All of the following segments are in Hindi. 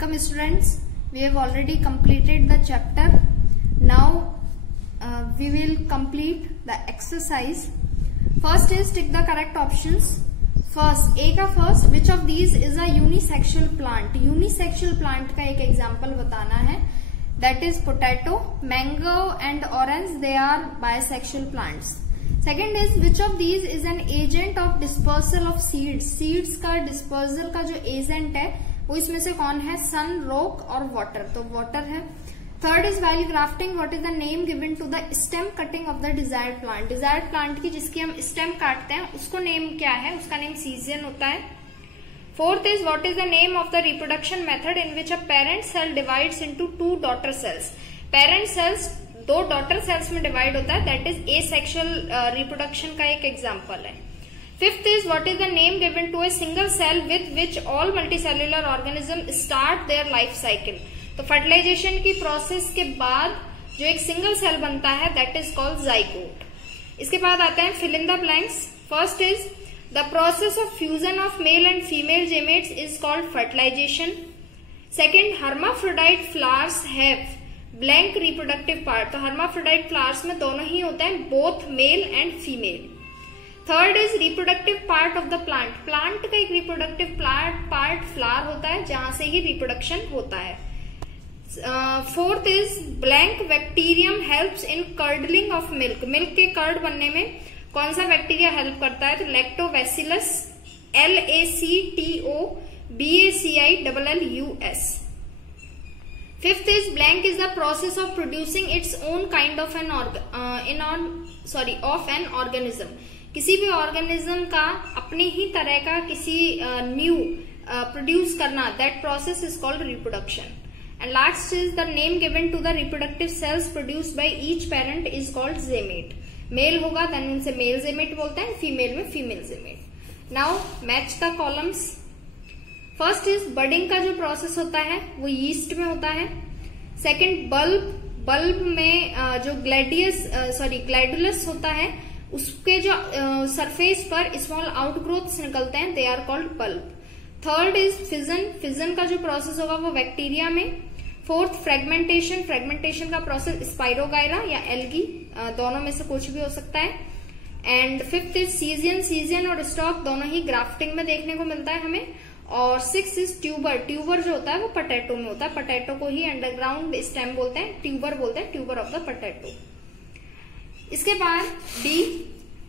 Welcome students. We have already completed the chapter. Now we will complete the exercise. First is tick the correct options. First, A का first, which of these is a unisexual plant? Unisexual plant का एक example बताना है. That is potato, mango and orange. They are bisexual plants. Second is which of these is an agent of dispersal of seeds? Seeds का dispersal का जो agent है वो इसमें से कौन है? सन, रॉक और वाटर. तो वाटर है. Third is while grafting what is the name given to the stem cutting of the desired plant? Desired plant की जिसकी हम स्टेम काटते हैं उसको नेम क्या है? उसका नेम सीजन होता है. Fourth is what is the name of the reproduction method in which a parent cell divides into two daughter cells? Parent cells दो डॉटर सेल्स में डिवाइड होता है. दैट इज एसेक्सुअल रिप्रोडक्शन का एक एग्जाम्पल है. Fifth is what is the name given to a single cell with which all multicellular organisms start their life cycle? तो फर्टिलाइजेशन की प्रोसेस के बाद जो एक सिंगल सेल बनता है दैट इज कॉल्ड जाइगोट. इसके बाद आते हैं fill in the blanks. First is the process of fusion of male and female gametes is called fertilization. Second, hermaphrodite flowers have blank reproductive part. तो hermaphrodite flowers में दोनों ही होते हैं, both male and female. Third is reproductive part of the plant. Plant का एक रिप्रोडक्टिव पार्ट फ्लावर होता है जहां से ही रिप्रोडक्शन होता है. Fourth is blank bacterium helps in curdling of milk. Milk के कर्ड बनने में कौन सा बैक्टीरिया हेल्प करता है? तो lactobacillus LACTOBACILLUS. Fifth is blank is the process of producing its own kind of an organism. किसी भी ऑर्गेनिज्म का अपनी ही तरह का किसी न्यू प्रोड्यूस करना, that process is called reproduction. And last is the name given to the reproductive cells produced by each parent is called gamete. Male होगा देन उनसे मेल जेमेट बोलते हैं, फीमेल में female gamete. Now match the columns. First is budding का जो प्रोसेस होता है वो यीस्ट में होता है. सेकेंड, बल्ब में जो ग्लैडुलस होता है उसके जो सरफेस पर स्मॉल आउटग्रोथ्स निकलते हैं, they are called bulb. Third is fission का जो प्रोसेस होगा वो बैक्टीरिया में. फोर्थ, फ्रेगमेंटेशन का प्रोसेस स्पाइरोगायरा या एल्गी, दोनों में से कुछ भी हो सकता है. एंड फिफ्थ इज सीजन और स्टॉक दोनों ही ग्राफ्टिंग में देखने को मिलता है हमें. और सिक्स इज ट्यूबर जो होता है वो पोटैटो में होता है. पोटैटो को ही अंडरग्राउंड स्टेम बोलते हैं, ट्यूबर बोलते हैं, ट्यूबर ऑफ द पोटैटो. इसके बाद D,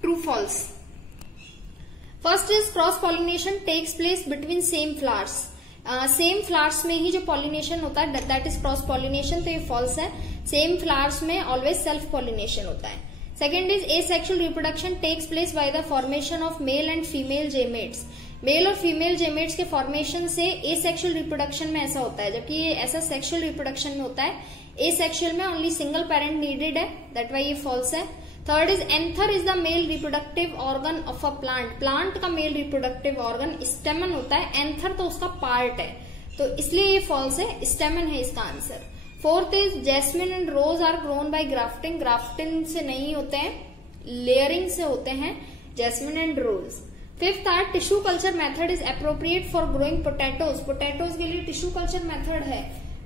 true false. First is cross pollination takes place between same flowers. Same flowers में ही जो पॉलिनेशन होता है दैट इज क्रॉस पॉलिनेशन, तो ये फॉल्स है. सेम फ्लावर्स में ऑलवेज सेल्फ पॉलिनेशन होता है. Second is asexual reproduction takes place by the formation of male and female gametes. Male और फीमेल जेमेट्स के फॉर्मेशन से एसेक्सुअल रिप्रोडक्शन में ऐसा होता है, जबकि ये ऐसा सेक्सुअल रिप्रोडक्शन में होता है. एसेक्सुअल में ओनली सिंगल पेरेंट नीडेड है, दैट वाई ये फॉल्स है. Third is anther is the male reproductive organ of a plant. Plant का मेल रिप्रोडक्टिव ऑर्गन स्टेमन होता है, एंथर तो उसका पार्ट है, तो इसलिए ये फॉल्स है, स्टेमन है इसका answer. Fourth is jasmine and rose are grown by grafting. Grafting से नहीं होते हैं, लेयरिंग से होते हैं jasmine and rose. Fifth are tissue culture method is appropriate for growing potatoes. Potatoes के लिए टिश्यू कल्चर मेथड है,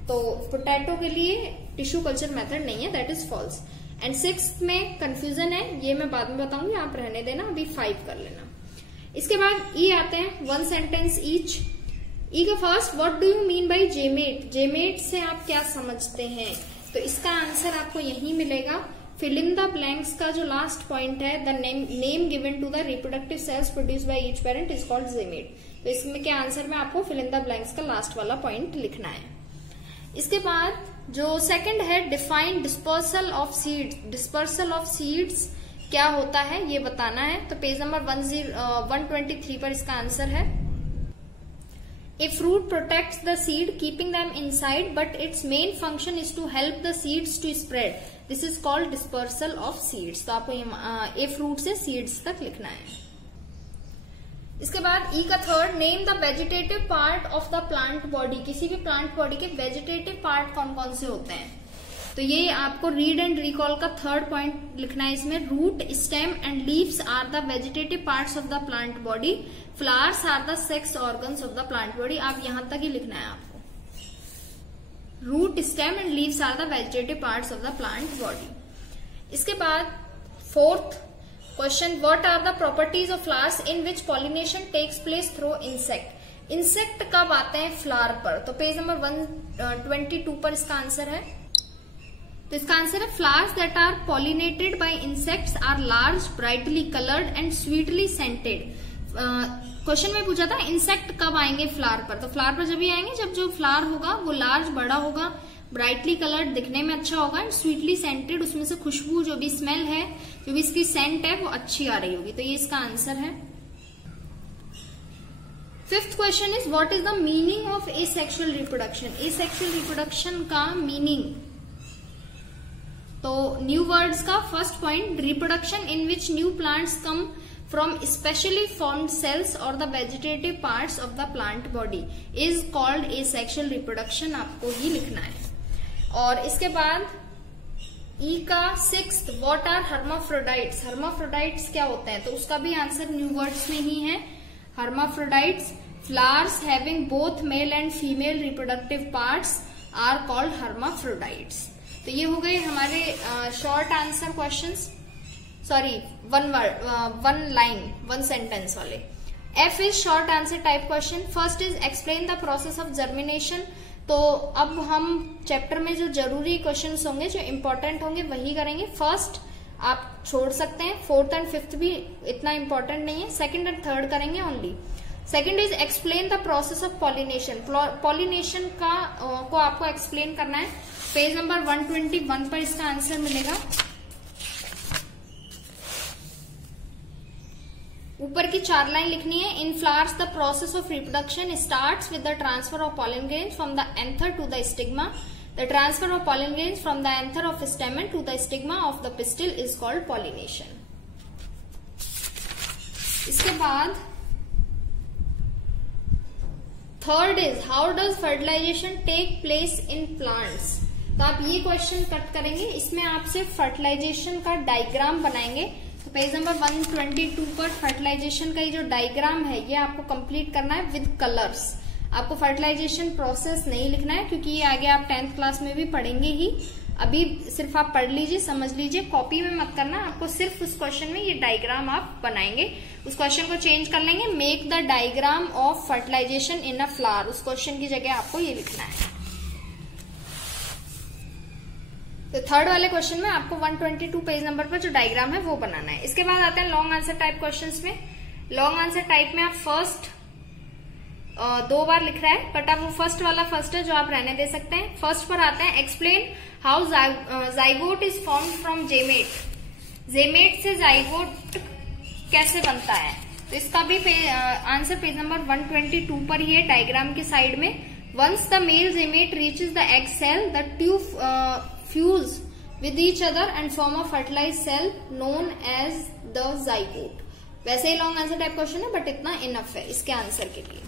तो पोटैटो के लिए टिश्यू कल्चर मेथड नहीं है, that is false. And sixth में कंफ्यूजन है, ये मैं बाद में बताऊंगी, आप रहने देना, अभी 5 कर लेना. इसके बाद ई आते हैं, 1 सेंटेंस ईच. ई का first, what do you mean by gamete? Gamete से आप क्या समझते हैं? तो इसका आंसर आपको यही मिलेगा. फिल इन द ब्लैंक्स का जो लास्ट पॉइंट है, the name given to the reproductive cells produced by each parent is called gamete. तो इसमें के आंसर में आपको फिल इन द ब्लैंक्स का लास्ट वाला पॉइंट लिखना है. इसके बाद जो सेकंड है, define dispersal of seeds. Dispersal of seeds क्या होता है ये बताना है. तो पेज नंबर 123 पर इसका आंसर है. A fruit protects the seed keeping them inside but its main function is to help the seeds to spread. This is called dispersal of seeds. तो आपको ए फ्रूट से सीड्स तक लिखना है. इसके बाद ई का third, name the vegetative part of the plant body. किसी भी प्लांट बॉडी के वेजिटेटिव पार्ट कौन कौन से होते हैं? तो ये आपको रीड एंड रिकॉल का थर्ड पॉइंट लिखना है. इसमें root, stem and leaves are the vegetative parts of the plant body. Flowers are the sex organs of the plant body. आप यहां तक ही लिखना है आपको. Root, stem and leaves are the vegetative parts of the plant body. इसके बाद fourth question, what are the properties of flowers in which pollination takes place through insect. Insect कब आते हैं फ्लावर पर, तो पेज नंबर 122 पर इसका आंसर है। तो इसका आंसर है flowers that are pollinated by insects are large, brightly coloured and sweetly scented. Question में पूछा था इंसेक्ट कब आएंगे फ्लावर पर, तो फ्लावर पर जब भी आएंगे जब जो फ्लावर होगा वो लार्ज, बड़ा होगा, ब्राइटली कलर्ड, दिखने में अच्छा होगा एंड स्वीटली सेंटेड, उसमें से खुशबू जो भी स्मेल है, जो भी इसकी सेंट है वो अच्छी आ रही होगी। तो ये इसका आंसर है। Fifth question is what is the meaning of asexual reproduction. Asexual reproduction का मीनिंग, तो न्यू वर्ड्स का first point, reproduction in which new plants come from specially formed cells or the vegetative parts of the plant body is called asexual reproduction, आपको ही लिखना है। और इसके बाद ई का sixth, what are hermaphrodites। hermaphrodites क्या होते हैं, तो उसका भी आंसर न्यू वर्ड्स में ही है। hermaphrodites, flowers having both male and female reproductive parts are called hermaphrodites। तो ये हो गए हमारे short answer questions, sorry one line one sentence वाले। F is short answer type question. First is explain the process of germination. तो अब हम चैप्टर में जो जरूरी क्वेश्चंस होंगे, जो इंपॉर्टेंट होंगे वही करेंगे। फर्स्ट आप छोड़ सकते हैं, फोर्थ एंड फिफ्थ भी इतना इंपॉर्टेंट नहीं है, सेकंड एंड थर्ड करेंगे only. Second is explain the process of pollination. Pollination का को आपको एक्सप्लेन करना है। पेज नंबर 121 पर इसका आंसर मिलेगा। ऊपर की 4 लाइन लिखनी है। In flowers the process of reproduction starts with the transfer of pollen grains from the anther to the stigma. The transfer of pollen grains from the anther of stamen to the stigma of the pistil is called pollination. इसके बाद third is how does fertilization take place in plants. तो आप ये क्वेश्चन कट करेंगे, इसमें आपसे फर्टिलाइजेशन का डायग्राम बनाएंगे। तो पेज नंबर 122 पर फर्टिलाइजेशन का ये जो डायग्राम है ये आपको कंप्लीट करना है विद कलर्स। आपको फर्टिलाइजेशन प्रोसेस नहीं लिखना है क्योंकि ये आगे आप 10th क्लास में भी पढ़ेंगे ही। अभी सिर्फ आप पढ़ लीजिए, समझ लीजिए, कॉपी में मत करना। आपको सिर्फ उस क्वेश्चन में ये डायग्राम आप बनाएंगे। उस क्वेश्चन को चेंज कर लेंगे, make the diagram of fertilisation in a flower. उस क्वेश्चन की जगह आपको ये लिखना है। तो थर्ड वाले क्वेश्चन में आपको 122 पेज नंबर पर जो डायग्राम है वो बनाना है। इसके बाद आते हैं लॉन्ग आंसर टाइप क्वेश्चंस में। लॉन्ग आंसर टाइप में आप फर्स्ट 2 बार लिख रहा है, बट आप वो फर्स्ट वाला फर्स्ट है जो आप रहने दे सकते हैं। फर्स्ट पर आते हैं explain how zygote is formed from gamete. Gamete से जाइगोट कैसे बनता है, तो इसका भी आंसर पेज नंबर 122 पर ही है डायग्राम के साइड में। Once the male gamete reaches the egg cell, the two fuse with each other and form a fertilized cell known as the zygote। वैसे ही लॉन्ग आंसर टाइप क्वेश्चन है बट इतना इनफ है इसके आंसर के लिए।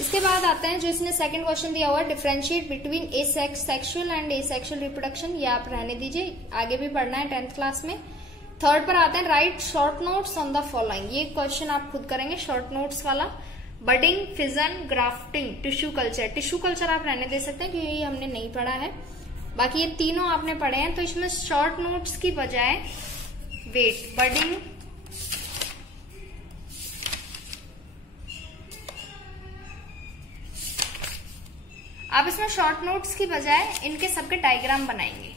इसके बाद आते हैं जो इसने सेकंड क्वेश्चन दिया हुआ है, differentiate between asexual and asexual reproduction. ये आप रहने दीजिए, आगे भी पढ़ना है 10th क्लास में। थर्ड पर आते हैं right short notes on the following. ये क्वेश्चन आप खुद करेंगे शॉर्ट नोट्स वाला। Budding, fission, grafting, tissue culture. Tissue culture आप रहने दे सकते हैं क्योंकि ये हमने नहीं पढ़ा है, बाकी ये तीनों आपने पढ़े हैं। तो इसमें शॉर्ट नोट्स की बजाय वेट, बडिंग, आप इसमें शॉर्ट नोट्स की बजाय इनके सबके डायग्राम बनाएंगे।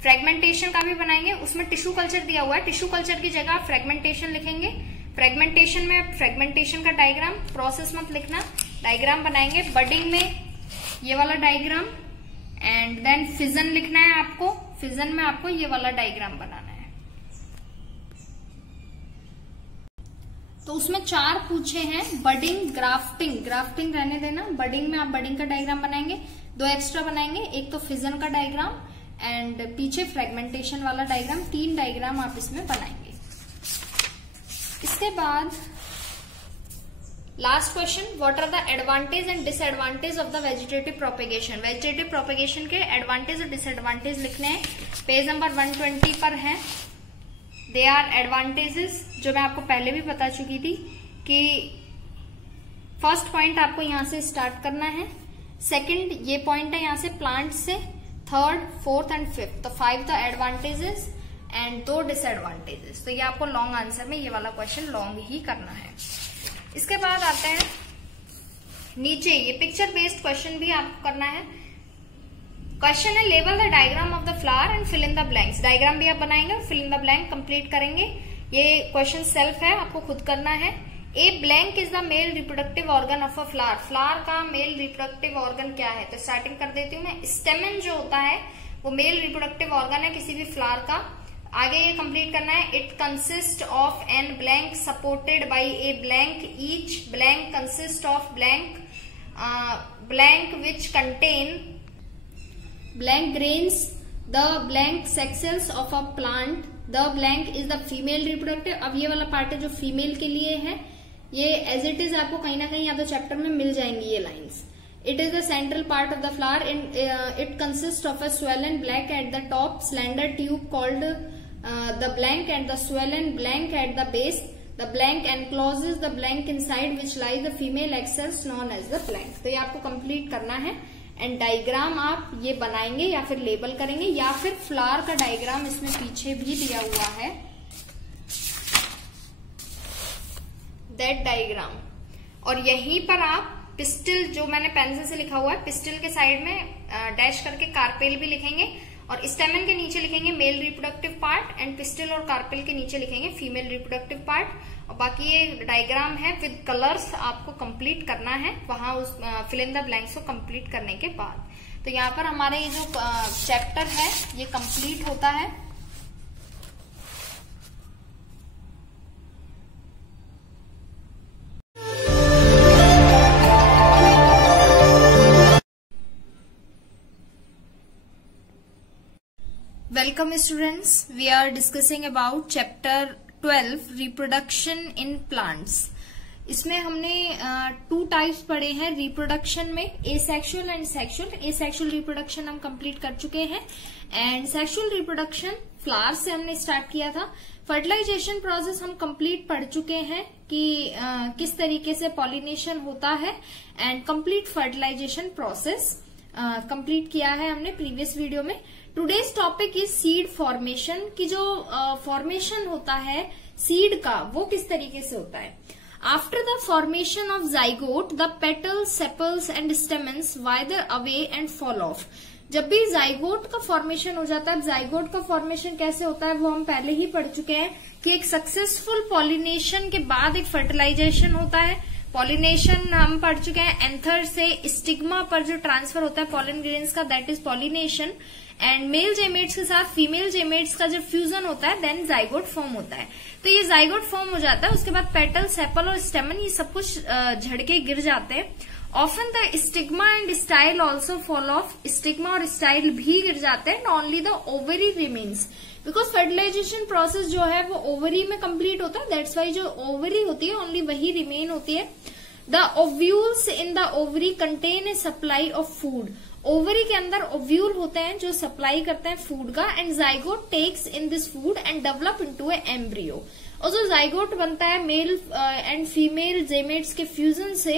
फ्रेगमेंटेशन का भी बनाएंगे, उसमें टिश्यू कल्चर दिया हुआ है, टिश्यू कल्चर की जगह आप फ्रेगमेंटेशन लिखेंगे। फ्रेगमेंटेशन में फ्रेगमेंटेशन का डायग्राम, प्रोसेस मत लिखना, डायग्राम बनाएंगे। बडिंग में ये वाला डायग्राम एंड देन फिजन लिखना है आपको। फिजन में आपको ये वाला डायग्राम बनाना है। तो उसमें 4 पूछे हैं, बडिंग, ग्राफ्टिंग, ग्राफ्टिंग रहने देना, बडिंग में आप बडिंग का डायग्राम बनाएंगे, 2 एक्स्ट्रा बनाएंगे, एक तो फिजन का डायग्राम एंड पीछे फ्रेगमेंटेशन वाला डायग्राम। 3 डायग्राम आप इसमें बनाएंगे। इसके बाद last question, what are the advantage and disadvantage of the vegetative propagation. Vegetative propagation के एडवांटेज और डिसएडवांटेज लिखने हैं, पेज नंबर 120 पर है। दे आर एडवांटेजेस जो मैं आपको पहले भी बता चुकी थी कि फर्स्ट पॉइंट आपको यहां से स्टार्ट करना है। सेकंड ये पॉइंट है यहाँ से प्लांट से, थर्ड, फोर्थ एंड फिफ्थ, तो 5 द एडवांटेजेस एंड 2 डिसएडवांटेजेस। तो ये आपको लॉन्ग आंसर में ये वाला क्वेश्चन लॉन्ग ही करना है। इसके बाद आते हैं नीचे, ये पिक्चर बेस्ड क्वेश्चन भी आपको करना है। क्वेश्चन है label the diagram of the flower and fill in the blanks. Diagram भी आप बनाएंगे और fill in the blank complete करेंगे। ये क्वेश्चन सेल्फ है, आपको खुद करना है। A blank is the male reproductive organ of a flower. Flower का मेल रिप्रोडक्टिव ऑर्गन क्या है? तो स्टार्टिंग कर देती हूँ मैं। स्टेमन जो होता है वो मेल रिप्रोडक्टिव ऑर्गन है किसी भी फ्लावर का। आगे ये कंप्लीट करना है। It consist of N blank supported by a blank. Each blank consist of blank which contain blank grains, the blank sexuals of a plant, the blank is the female reproductive। अब ये वाला पार्ट है जो फीमेल के लिए है, ये एज इट इज आपको कहीं ना कहीं या तो चैप्टर में मिल जाएंगी ये lines. It is the central part of the flower, it consist of a swollen blank at the top, slender tube called the blank and the swollen blank at the base। The blank encloses the blank inside which lies the female egg cells known as the blank। तो ये आपको कंप्लीट करना है। एंड डायग्राम आप ये बनाएंगे या फिर लेबल करेंगे या फिर फ्लावर का डायग्राम इसमें पीछे भी दिया हुआ है, दैट डायग्राम। और यहीं पर आप पिस्टल, जो मैंने पेंसिल से लिखा हुआ है, पिस्टल के साइड में डैश करके कार्पेल भी लिखेंगे और स्टेमन के नीचे लिखेंगे male reproductive part and pistol और कार्पेल के नीचे लिखेंगे फीमेल रिप्रोडक्टिव पार्ट। और बाकी ये डायग्राम है विद कलर्स आपको कंप्लीट करना है वहां उस फिल इन द ब्लैंक्स को कंप्लीट करने के बाद। तो यहाँ पर हमारे ये जो चैप्टर है ये कंप्लीट होता है। Welcome students, we are discussing about chapter 12 reproduction in plants। इसमें हमने 2 टाइप्स पढ़े हैं रिप्रोडक्शन में, asexual and sexual. Asexual reproduction हम कंप्लीट कर चुके हैं एंड सेक्सुअल रिप्रोडक्शन फ्लावर से हमने स्टार्ट किया था। फर्टिलाइजेशन प्रोसेस हम कंप्लीट पढ़ चुके हैं कि किस तरीके से पॉलिनेशन होता है and complete fertilisation process complete किया है हमने प्रीवियस वीडियो में। Today's topic is seed formation, की जो फॉर्मेशन होता है सीड का वो किस तरीके से होता है। After the formation of zygote the petals, sepals and stamens whether away and fall of. जब भी जाइगोट का फॉर्मेशन हो जाता है, जाइगोट का फॉर्मेशन कैसे होता है वो हम पहले ही पढ़ चुके हैं कि एक सक्सेसफुल पॉलिनेशन के बाद एक फर्टिलाइजेशन होता है। पॉलिनेशन हम पढ़ चुके हैं, एंथर से स्टिग्मा पर जो ट्रांसफर होता है पॉलन ग्रेन्स का, that is pollination. And male gametes के साथ फीमेल जेमेट्स का जब फ्यूजन होता है देन जाइगोट फॉर्म होता है। तो ये जाइगोट फॉर्म हो जाता है, उसके बाद पेटल, सेपल और स्टेमन ये सब कुछ झड़के गिर जाते हैं। Often the stigma and style also fall off. Stigma और स्टाइल भी गिर जाते हैं and only the ovary remains, because fertilisation process जो है वो ओवरी में कंप्लीट होता है, दैट्स वाई जो ओवरी होती है ओनली वही रिमेन होती है। The ovules in the ovary contain a supply of food. Ovary के अंदर ओव्यूल होते हैं जो सप्लाई करते हैं फूड का and zygote takes in this food and develop into a embryo. और जो जाइगोट बनता है मेल एंड फीमेल जेमेट्स के फ्यूजन से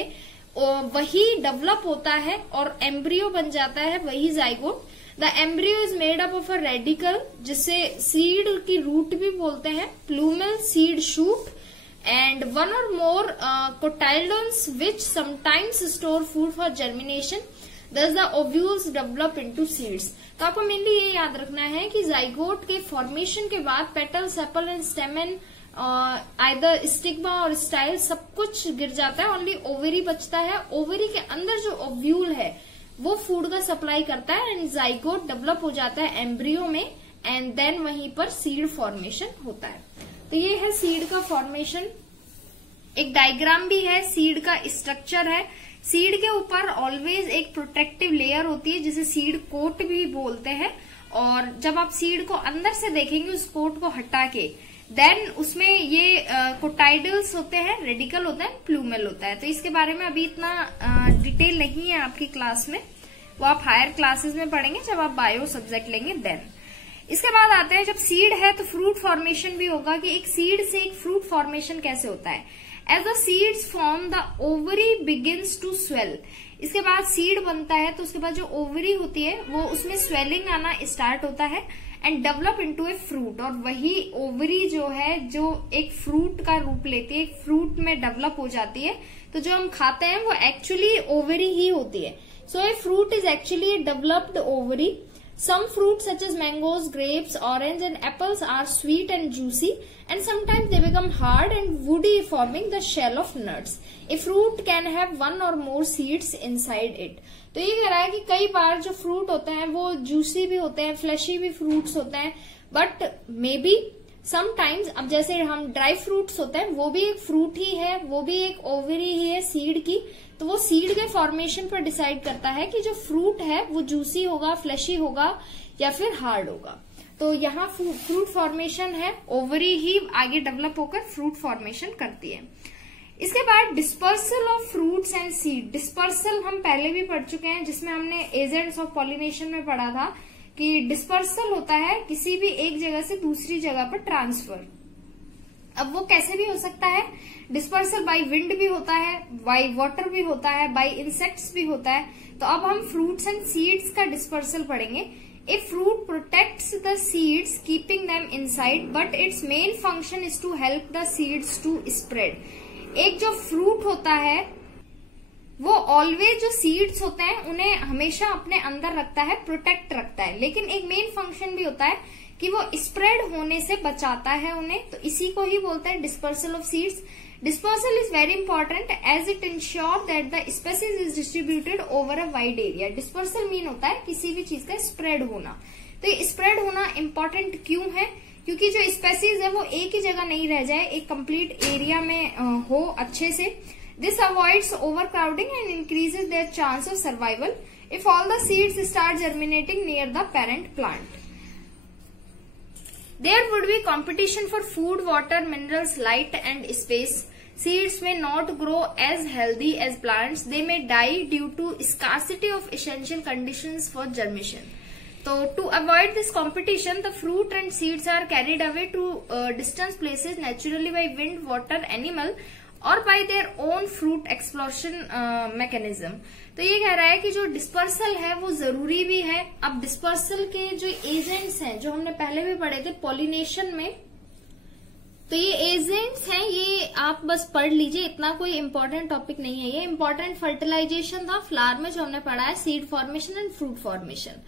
वही डेवलप होता है और एम्ब्रियो बन जाता है वही zygote. The embryo is made up of a radicle, जिसे सीड की रूट भी बोलते हैं, plumule seed shoot and one or more cotyledons which sometimes store food for germination. Thus the ovules develop into seeds। तो आपको मेनली ये याद रखना है कि जाइगोट के फॉर्मेशन के बाद petal, sepal and स्टेमन, either stigma और स्टाइल सब कुछ गिर जाता है, ओनली ओवरी बचता है। ओवरी के अंदर जो ओव्यूल है वो फूड का सप्लाई करता है एंड जाइगोट डेवलप हो जाता है एम्ब्रियो में एंड देन वहीं पर सीड फॉर्मेशन होता है। तो ये है सीड का फॉर्मेशन। एक डायग्राम भी है, सीड का स्ट्रक्चर है। सीड के ऊपर ऑलवेज एक प्रोटेक्टिव लेयर होती है जिसे सीड कोट भी बोलते हैं, और जब आप सीड को अंदर से देखेंगे उस कोट को हटा के देन उसमें ये कोटाइडल्स होते हैं, रेडिकल होता है, प्लूमल होता है। तो इसके बारे में अभी इतना डिटेल नहीं है आपकी क्लास में, वो आप हायर क्लासेस में पढ़ेंगे जब आप बायो सब्जेक्ट लेंगे देन। इसके बाद आते हैं, जब सीड है तो फ्रूट फॉर्मेशन भी होगा कि एक सीड से एक फ्रूट फॉर्मेशन कैसे होता है। As the seeds form the ovary begins to swell. इसके बाद सीड बनता है तो उसके बाद जो ओवरी होती है वो उसमें स्वेलिंग आना स्टार्ट होता है and develop into a fruit. और वही ओवरी जो है जो एक फ्रूट का रूप लेती है, एक फ्रूट में डेवलप हो जाती है। तो जो हम खाते हैं वो एक्चुअली ओवरी ही होती है। So a fruit is actually a developed ovary. Some fruits such as mangoes, grapes, orange and apples are sweet and juicy and sometimes they become hard and woody forming the shell of nuts. A fruit can have one or more seeds inside it. तो ये कह रहा है कि कई बार जो फ्रूट होते हैं वो जूसी भी होते हैं, फ्लैशी भी फ्रूट्स होते हैं, बट मे बी समटाइम्स, अब जैसे हम ड्राई फ्रूट्स होते हैं वो भी एक फ्रूट ही है, वो भी एक ओवरी ही है सीड की। तो वो सीड के फॉर्मेशन पर डिसाइड करता है कि जो फ्रूट है वो जूसी होगा, फ्लैशी होगा या फिर हार्ड होगा। तो यहाँ फ्रूट फॉर्मेशन है, ओवरी ही आगे डेवलप होकर फ्रूट फॉर्मेशन करती है। इसके बाद dispersal of fruits and seed. Dispersal हम पहले भी पढ़ चुके हैं, जिसमें हमने एजेंट्स ऑफ पॉलिनेशन में पढ़ा था कि डिस्पर्सल होता है किसी भी एक जगह से दूसरी जगह पर ट्रांसफर। अब वो कैसे भी हो सकता है, डिस्पर्सल बाय विंड भी होता है, बाय वाटर भी होता है, बाय इंसेक्ट्स भी होता है। तो अब हम फ्रूट्स एंड सीड्स का डिस्पर्सल पढ़ेंगे। A fruit protects the seeds keeping them inside but its main function is to help the seeds to spread. एक जो फ्रूट होता है वो ऑलवेज जो सीड्स होते हैं उन्हें हमेशा अपने अंदर रखता है, प्रोटेक्ट रखता है, लेकिन एक मेन फंक्शन भी होता है कि वो स्प्रेड होने से बचाता है उन्हें। तो इसी को ही बोलते हैं dispersal of seeds. Dispersal is very important as it ensure that the species is distributed over a wide area. Dispersal mean होता है किसी भी चीज का स्प्रेड होना। तो ये स्प्रेड होना इंपॉर्टेंट क्यों है, क्योंकि जो स्पेसीज है वो एक ही जगह नहीं रह जाए, एक कंप्लीट एरिया में हो अच्छे से। This avoids overcrowding and increases their chance of survival if all the seeds start germinating near the parent plant. There would be competition for food, water, minerals, light and space. Seeds may not grow as healthy as plants. They may die due to scarcity of essential conditions for germination. So to avoid this competition, the fruit and seeds are carried away to distant places naturally by wind, water, animal और by their own fruit explosion mechanism. तो ये कह रहा है कि जो डिस्पर्सल है वो जरूरी भी है। अब डिस्पर्सल के जो एजेंट्स हैं जो हमने पहले भी पढ़े थे पॉलिनेशन में, तो ये एजेंट्स हैं, ये आप बस पढ़ लीजिए, इतना कोई इंपॉर्टेंट टॉपिक नहीं है। ये इंपॉर्टेंट फर्टिलाइजेशन था फ्लावर में जो हमने पढ़ा है, seed formation and fruit formation.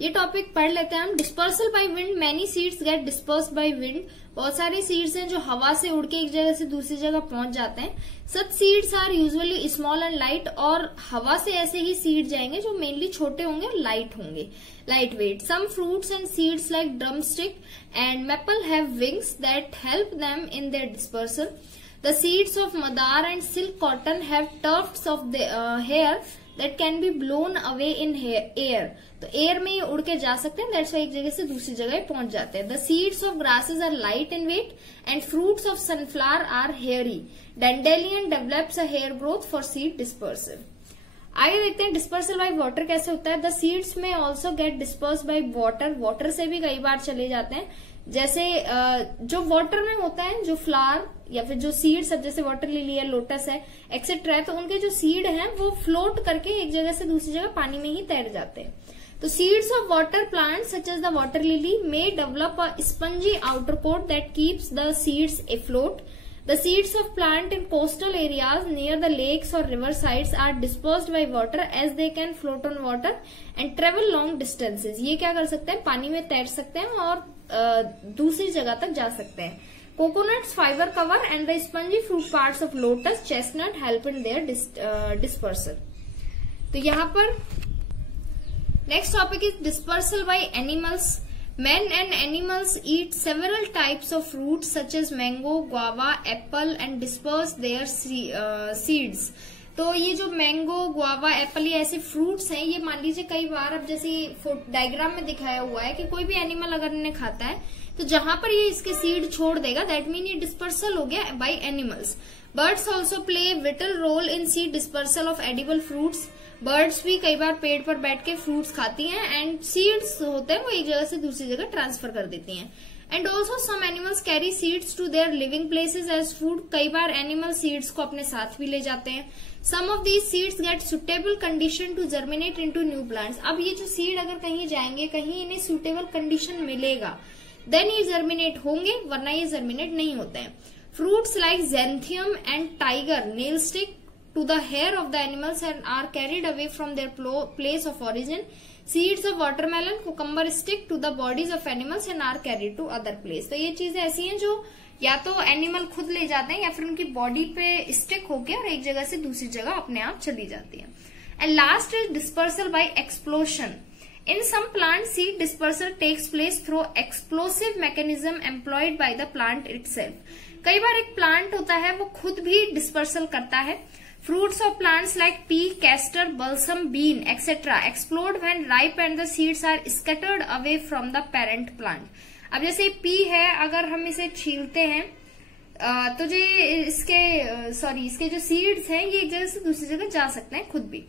ये टॉपिक पढ़ लेते हैं हम। Dispersal by wind, many seeds get dispersed by wind. बहुत सारे सीड्स हैं जो हवा से उड़ के एक जगह से दूसरी जगह पहुंच जाते हैं। Such seeds are usually small and light. और हवा से ऐसे ही सीड जाएंगे जो मेनली छोटे होंगे और लाइट होंगे, light weight. Some fruits and seeds like drumstick and maple have wings that help them in their dispersal. The seeds of madar and silk cotton have tufts of the hair that can be blown away in air. तो एयर में ये उड़ के जा सकते हैं, दैट्स वाई एक जगह से दूसरी जगह पहुंच जाते हैं। The seeds of grasses are light in weight and fruits of sunflower are hairy. Dandelion develops a hair growth for seed dispersal. आगे देखते हैं डिस्पर्सल बाय वाटर कैसे होता है। द सीड्स में also get disperse by water. Water से भी कई बार चले जाते हैं। जैसे जो वाटर में होता है, जो फ्लावर या फिर जो सीड्स, अब जैसे वाटर लिली है, लोटस है, एक्सेट्रा है, तो उनके जो सीड हैं वो फ्लोट करके एक जगह से दूसरी जगह पानी में ही तैर जाते हैं। तो seeds of water plants such as the water lily may develop a spongy outer coat that keeps the seeds afloat. The seeds of plant in coastal areas near the lakes or river sides are dispersed by water as they can float on water and travel long distances. ये क्या कर सकते हैं, पानी में तैर सकते हैं और दूसरी जगह तक जा सकते हैं। Coconuts, fiber cover and the spongy fruit parts of lotus, chestnut help in their dispersal. तो यहाँ पर next topic is dispersal by animals. Men and animals eat several types of fruits such as mango, guava, apple and disperse their seeds. तो ये जो मैंगो, गुआवा, एप्पल, ये ऐसे फ्रूट्स हैं, ये मान लीजिए कई बार अब जैसे डायग्राम में दिखाया हुआ है कि कोई भी एनिमल अगर इन्हें खाता है तो जहां पर ये इसके सीड छोड़ देगा दैट मीन ये डिस्पर्सल हो गया by animals. Birds also play vital role in seed dispersal of edible fruits. Birds भी कई बार पेड़ पर बैठ के फ्रूट्स खाती हैं एंड सीड्स होते हैं वो एक जगह से दूसरी जगह ट्रांसफर कर देती हैं। And also some animals carry seeds to their living places as food. कई बार एनिमल सीड्स को अपने साथ भी ले जाते हैं। Some of these seeds get suitable condition to germinate into new plants. अब ये जो सीड अगर कहीं जाएंगे, कहीं इन्हें सुटेबल कंडीशन मिलेगा देन ये जर्मिनेट होंगे, वरना ये जर्मिनेट नहीं होते हैं। Fruits like xanthium and tiger nail stick to the hair of the animals and are carried away from their place of origin. Seeds of watermelon, cucumber stick to the bodies of animals and are carried to other place. तो ये चीजें ऐसी हैं जो या तो एनिमल खुद ले जाते हैं या फिर उनकी बॉडी पे स्टिक होके और एक जगह से दूसरी जगह अपने आप चली जाती है। And last is dispersal by explosion. In some plants, seed dispersal takes place through explosive mechanism employed by the plant itself. कई बार एक प्लांट होता है वो खुद भी डिस्पर्सल करता है। Fruits of plants like pea, castor, balsam, bean, etc. explode when ripe and the seeds are scattered away from the parent plant. अब जैसे पी है, अगर हम इसे छीलते हैं तो जो इसके जो सीड्स हैं ये एक जगह से दूसरी जगह जा सकते हैं खुद भी।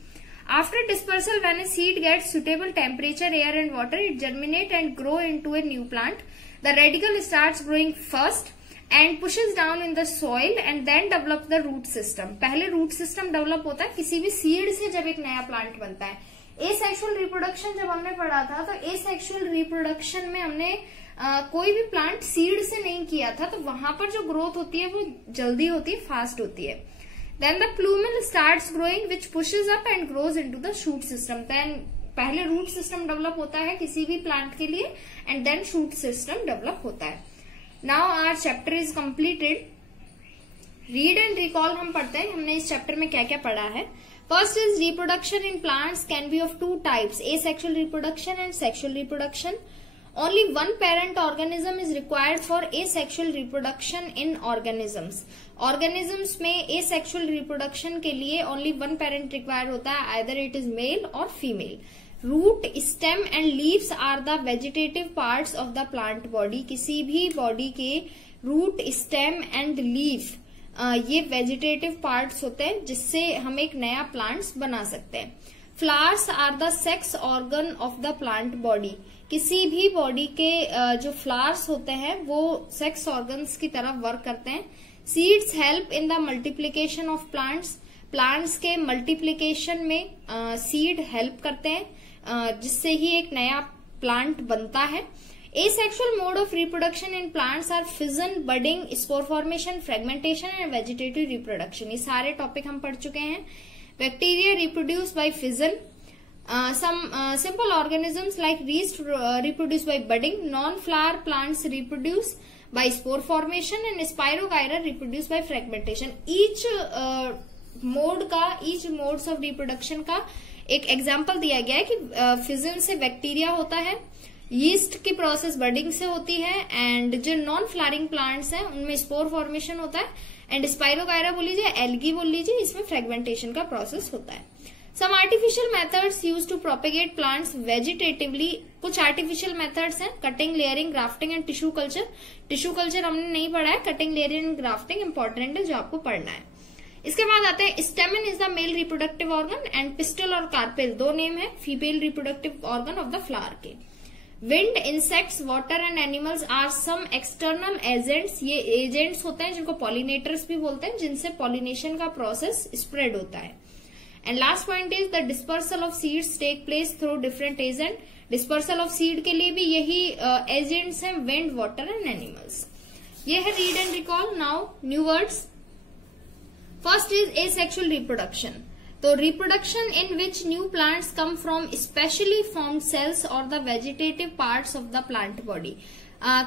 After dispersal, when a seed gets suitable temperature, air and water, it germinate and grow into a new plant. The radicle starts growing first and pushes down in the soil and then develop the root system. पहले root system develop होता है किसी भी seed से जब एक नया plant बनता है। Asexual reproduction जब हमने पढ़ा था तो asexual reproduction में हमने कोई भी plant seed से नहीं किया था, तो वहां पर जो growth होती है वो जल्दी होती है, fast होती है। Then the plumule starts growing which pushes up and grows into the shoot system. Then पहले root system develop होता है किसी भी plant के लिए and then shoot system develop होता है। Now our chapter is completed. Read and recall हम पढ़ते हैं हमने इस chapter में क्या क्या पढ़ा है। First is reproduction in plants can be of two types, asexual reproduction and sexual reproduction. Only one parent organism is required for asexual reproduction in organisms. Organisms में asexual reproduction के लिए only one parent required होता है, either it is male or female. Root, stem and leaves are the vegetative parts of the plant body. किसी भी body के root, stem and leaf ये vegetative parts होते हैं जिससे हम एक नया plants बना सकते हैं। Flowers are the sex organ of the plant body. किसी भी बॉडी के जो फ्लावर्स होते हैं वो सेक्स ऑर्गन्स की तरह वर्क करते हैं। Seeds help in the multiplication of plants. Plants के मल्टीप्लीकेशन में सीड हेल्प करते हैं जिससे ही एक नया प्लांट बनता है। Asexual mode of reproduction in plants are fission, budding, spore formation, fragmentation and vegetative reproduction. ये सारे टॉपिक हम पढ़ चुके हैं। Bacteria reproduce by fission. Some simple organisms like yeast reproduce by budding. Non-flower plants reproduce by spore formation and Spirogyra reproduce by fragmentation. Each modes of reproduction का एक एग्जाम्पल दिया गया है कि फिजन से बैक्टीरिया होता है, यीस्ट की प्रोसेस बडिंग से होती है एंड जो नॉन फ्लावरिंग प्लांट्स हैं उनमें स्पोर फॉर्मेशन होता है एंड स्पाइरोगायरा बोल लीजिए, एल्गी बोल लीजिए, इसमें फ्रेगमेंटेशन का प्रोसेस होता है। Some artificial methods used to propagate plants vegetatively. कुछ artificial methods हैं, cutting, layering, grafting and tissue culture. Tissue culture हमने नहीं पढ़ा है, cutting, layering and grafting important है जो आपको पढ़ना है। इसके बाद आते हैं stamen is the male reproductive organ and pistil और carpel दो नेम है female reproductive organ of the flower के। Wind, insects, water and animals are some external agents. ये agents होते हैं जिनको pollinators भी बोलते हैं, जिनसे pollination का process spread होता है। And last point is the dispersal of seeds take place through different agent. Dispersal of seed के लिए भी यही agents हैं, wind, water and animals. ये है read and recall. Now new words. First is asexual reproduction. तो reproduction in which new plants come from specially formed cells or the vegetative parts of the plant body.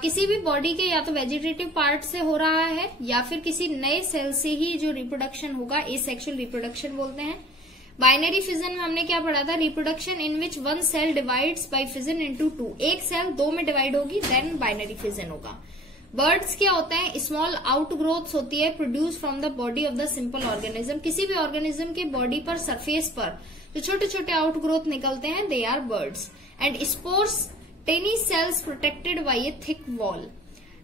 किसी भी बॉडी के या तो वेजिटेटिव पार्ट से हो रहा है या फिर किसी नए सेल से ही जो रिप्रोडक्शन होगा एसेक्सुअल रिप्रोडक्शन बोलते हैं। बाइनरी फिजन में हमने क्या पढ़ा था, reproduction in which one cell divides by fission into two, एक सेल दो में डिवाइड होगी देन बाइनरी फिजन होगा। बर्ड्स क्या होता है, स्मॉल आउटग्रोथ्स होती है produce from the body of the simple organism. किसी भी ऑर्गेनिज्म के बॉडी पर सरफेस पर जो छोटे छोटे आउटग्रोथ निकलते हैं they are buds. And spores tiny cells protected by a thick wall.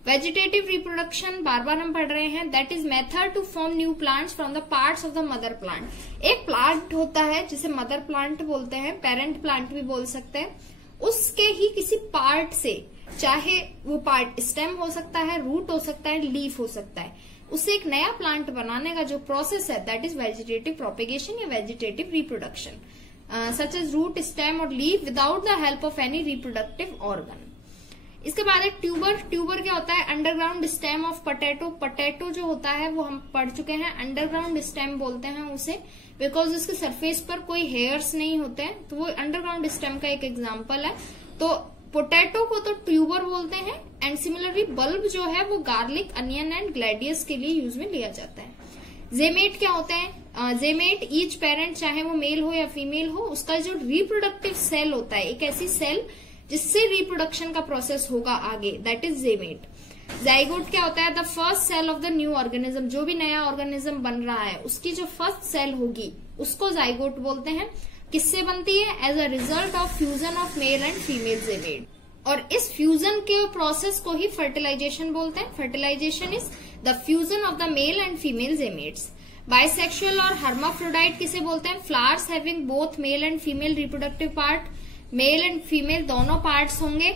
Vegetative reproduction बार बार हम पढ़ रहे हैं, that is method to form new plants from the parts of the mother plant. एक प्लांट होता है जिसे मदर प्लांट बोलते हैं, पेरेंट प्लांट भी बोल सकते हैं, उसके ही किसी पार्ट से, चाहे वो पार्ट स्टेम हो सकता है, रूट हो सकता है, लीफ हो सकता है, उससे एक नया प्लांट बनाने का जो प्रोसेस है दैट इज वेजिटेटिव प्रोपेगेशन या vegetative reproduction, such as root, stem और leaf without the help of any reproductive organ. इसके बाद एक ट्यूबर। ट्यूबर क्या होता है? Underground stem of potato. Potato जो होता है वो हम पढ़ चुके हैं, अंडरग्राउंड स्टेम बोलते हैं उसे, बिकॉज उसके सरफेस पर कोई हेयर्स नहीं होते हैं, तो वो अंडरग्राउंड स्टेम का एक एग्जाम्पल है। तो पोटैटो को तो ट्यूबर बोलते हैं, एंड सिमिलरली बल्ब जो है वो गार्लिक, अनियन एंड ग्लैडियस के लिए यूज में लिया जाता है। जेमेट क्या होते हैं? जेमेट ईच पेरेंट, चाहे वो मेल हो या फीमेल हो, उसका जो रिप्रोडक्टिव सेल होता है, एक ऐसी सेल जिससे रिप्रोडक्शन का प्रोसेस होगा आगे, दैट इज जेमेट। जाइगोट क्या होता है? The first cell of the new organism. जो भी नया ऑर्गेनिज्म बन रहा है उसकी जो फर्स्ट सेल होगी उसको जाइगोट बोलते हैं। किससे बनती है? As a result of fusion of male and female gamete. और इस फ्यूजन के प्रोसेस को ही फर्टिलाइजेशन बोलते हैं। Fertilization is the fusion of the male and female gametes. Bisexual और हर्माफ्रोडाइट किसे बोलते हैं? Flowers having both male and female reproductive part, male and female दोनों पार्ट्स होंगे,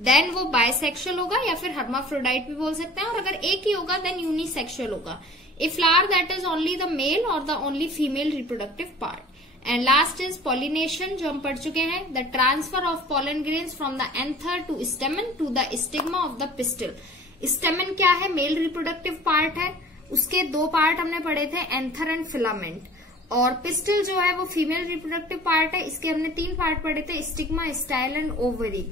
देन वो बाइसेक्सुअल होगा या फिर हर्माफ्रोडाइट भी बोल सकते हैं। और अगर एक ही होगा देन यूनिसेक्सुअल होगा। A flower that is only the male or the only female reproductive part. And last is pollination, जो हम पढ़ चुके हैं, the transfer of pollen grains from the anther to stamen to the stigma of the pistil. Stamen क्या है? मेल रिप्रोडक्टिव पार्ट है, उसके दो पार्ट हमने पढ़े थे, एंथर एंड फिलामेंट। और पिस्टिल जो है वो फीमेल रिप्रोडक्टिव पार्ट है, इसके हमने 3 पार्ट पढ़े थे, स्टिग्मा, स्टाइल एंड ओवरी।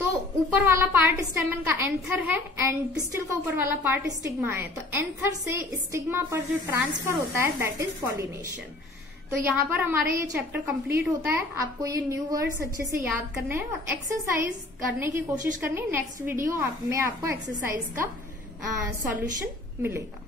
तो ऊपर वाला पार्ट स्टेमन का एंथर है एंड पिस्टिल का ऊपर वाला पार्ट स्टिग्मा है। तो एंथर से स्टिग्मा पर जो ट्रांसफर होता है दैट इज पॉलिनेशन। तो यहाँ पर हमारे ये चैप्टर कंप्लीट होता है। आपको ये न्यू वर्ड्स अच्छे से याद करने हैं और एक्सरसाइज करने की कोशिश करनी है। नेक्स्ट वीडियो में आपको एक्सरसाइज का सॉल्यूशन मिलेगा।